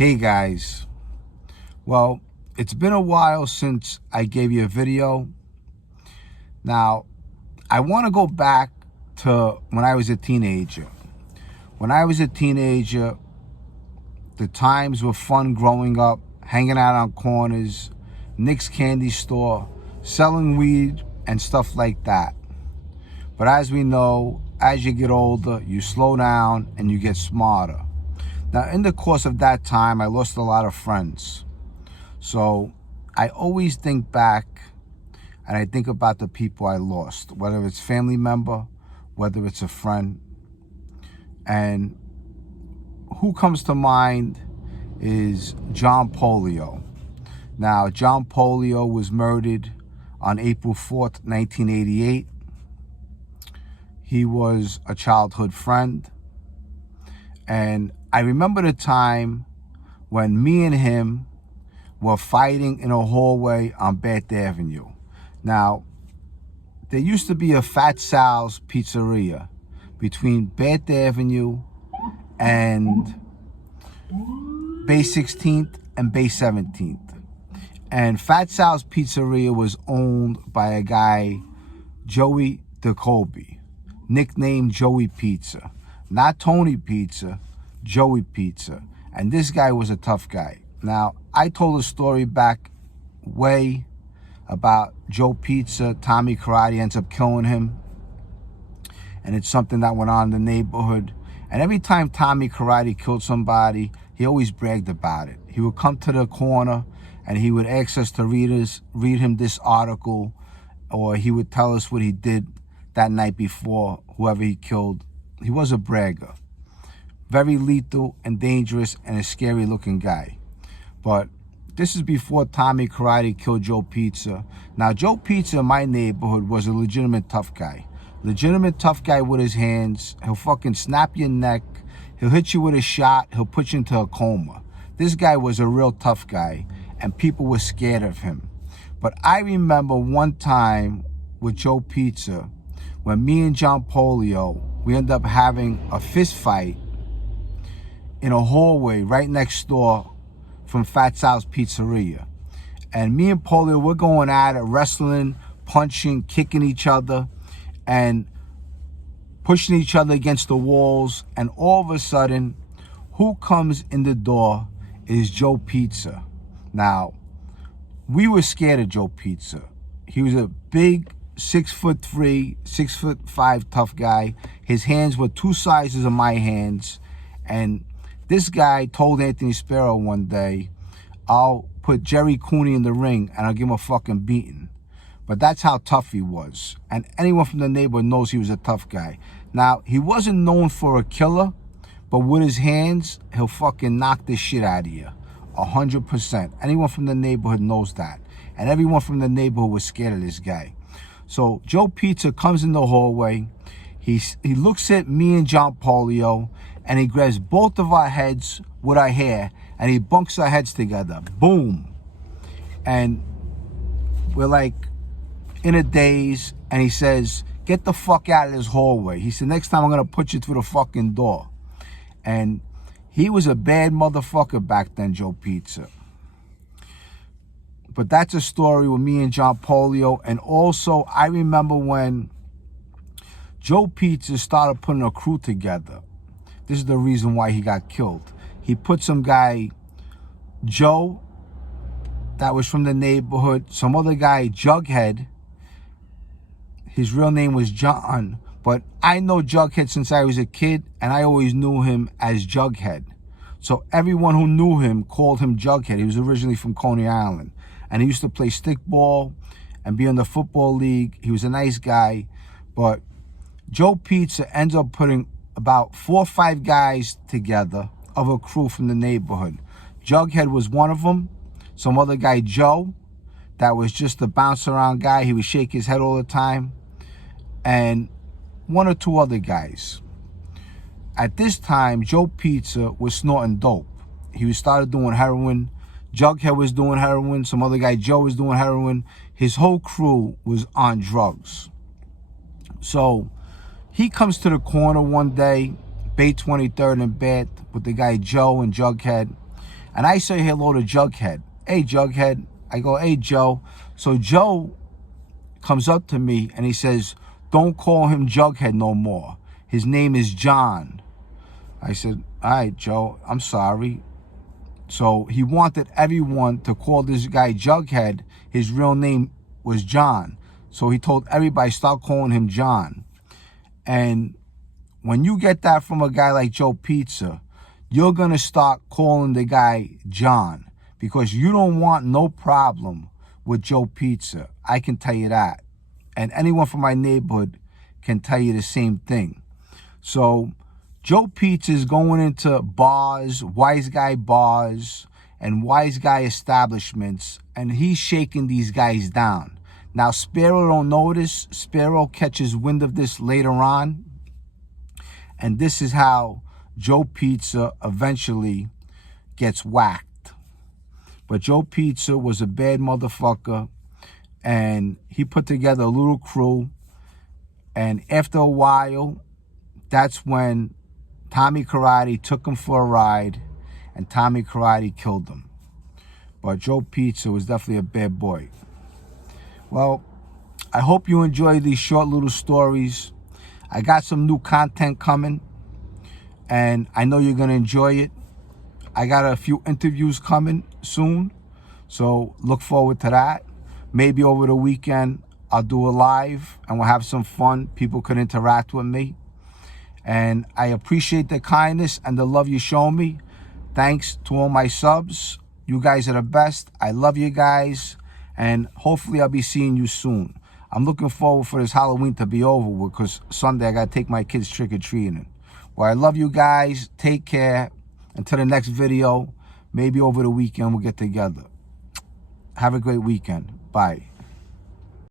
Hey guys, well, it's been a while since I gave you a video. Now, I want to go back to when I was a teenager. When I was a teenager, the times were fun growing up, hanging out on corners, Nick's candy store, selling weed and stuff like that. But as we know, as you get older, you slow down and you get smarter. Now, in the course of that time, I lost a lot of friends. So I always think back and I think about the people I lost, whether it's family member, whether it's a friend. And who comes to mind is John Pollio. Now, John Pollio was murdered on April 4th, 1988. He was a childhood friend. And I remember the time when me and him were fighting in a hallway on Bunked Avenue. Now, there used to be a Fat Sal's pizzeria between Bunked Avenue and Bay 16th and Bay 17th. And Fat Sal's pizzeria was owned by a guy, Joey DeColby, nicknamed Joey Pizza. Not Tony Pizza, Joey Pizza. And this guy was a tough guy. Now, I told a story back way about Joe Pizza. Tommy Karate ends up killing him. And it's something that went on in the neighborhood. And every time Tommy Karate killed somebody, he always bragged about it. He would come to the corner and he would ask us to read him this article, or he would tell us what he did that night before whoever he killed. He was a bragger. Very lethal and dangerous and a scary looking guy. But this is before Tommy Karate killed Joe Pizza. Now, Joe Pizza in my neighborhood was a legitimate tough guy. Legitimate tough guy with his hands. He'll fucking snap your neck. He'll hit you with a shot. He'll put you into a coma. This guy was a real tough guy, and people were scared of him. But I remember one time with Joe Pizza, when me and John Pollio, we ended up having a fist fight in a hallway right next door from Fat Sal's Pizzeria. And me and Pollio, we're going at it, wrestling, punching, kicking each other, and pushing each other against the walls. And all of a sudden, who comes in the door is Joe Pizza. Now, we were scared of Joe Pizza. He was a big 6'3", 6'5" tough guy. His hands were two sizes of my hands. And this guy told Anthony Sparrow one day, I'll put Jerry Cooney in the ring and I'll give him a fucking beating. But that's how tough he was. And anyone from the neighborhood knows he was a tough guy. Now, he wasn't known for a killer, but with his hands, he'll fucking knock the shit out of you. 100%. Anyone from the neighborhood knows that. And everyone from the neighborhood was scared of this guy. So Joe Pizza comes in the hallway. He looks at me and John Pollio, and he grabs both of our heads with our hair, and he bunks our heads together. Boom. And we're like in a daze, and he says, get the fuck out of this hallway. He said, next time I'm going to put you through the fucking door. And he was a bad motherfucker back then, Joe Pizza. But that's a story with me and John Pollio. And also, I remember when Joe Pizza started putting a crew together. This is the reason why he got killed. He put some guy, Joe, that was from the neighborhood. Some other guy, Jughead. His real name was John. But I know Jughead since I was a kid, and I always knew him as Jughead. So everyone who knew him called him Jughead. He was originally from Coney Island. And he used to play stickball and be in the football league. He was a nice guy. But Joe Pizza ends up putting about 4 or 5 guys together of a crew from the neighborhood. Jughead was one of them. Some other guy, Joe, that was just a bounce around guy. He would shake his head all the time. And 1 or 2 other guys. At this time, Joe Pizza was snorting dope. He started doing heroin. Jughead was doing heroin. Some other guy, Joe, was doing heroin. His whole crew was on drugs. So he comes to the corner one day, Bay 23rd and Bat, with the guy Joe and Jughead. And I say hello to Jughead. Hey, Jughead. I go, hey, Joe. So Joe comes up to me and he says, don't call him Jughead no more. His name is John. I said, all right, Joe, I'm sorry. So he wanted everyone to call this guy Jughead. His real name was John. So he told everybody, start calling him John. And when you get that from a guy like Joe Pizza, you're going to start calling the guy John, because you don't want no problem with Joe Pizza. I can tell you that. And anyone from my neighborhood can tell you the same thing. So Joe Pizza is going into bars, wise guy bars, and wise guy establishments, and he's shaking these guys down. Now, Sparrow don't notice. Sparrow catches wind of this later on. And this is how Joe Pizza eventually gets whacked. But Joe Pizza was a bad motherfucker, and he put together a little crew. And after a while, that's when Tommy Karate took him for a ride, and Tommy Karate killed him. But Joe Pizza was definitely a bad boy. Well, I hope you enjoy these short little stories. I got some new content coming, and I know you're going to enjoy it. I got a few interviews coming soon, so look forward to that. Maybe over the weekend, I'll do a live, and we'll have some fun. People could interact with me. And I appreciate the kindness and the love you show me. Thanks to all my subs. You guys are the best. I love you guys. And hopefully I'll be seeing you soon. I'm looking forward for this Halloween to be over with, because Sunday I got to take my kids trick-or-treating. Well, I love you guys. Take care. Until the next video, maybe over the weekend we'll get together. Have a great weekend. Bye.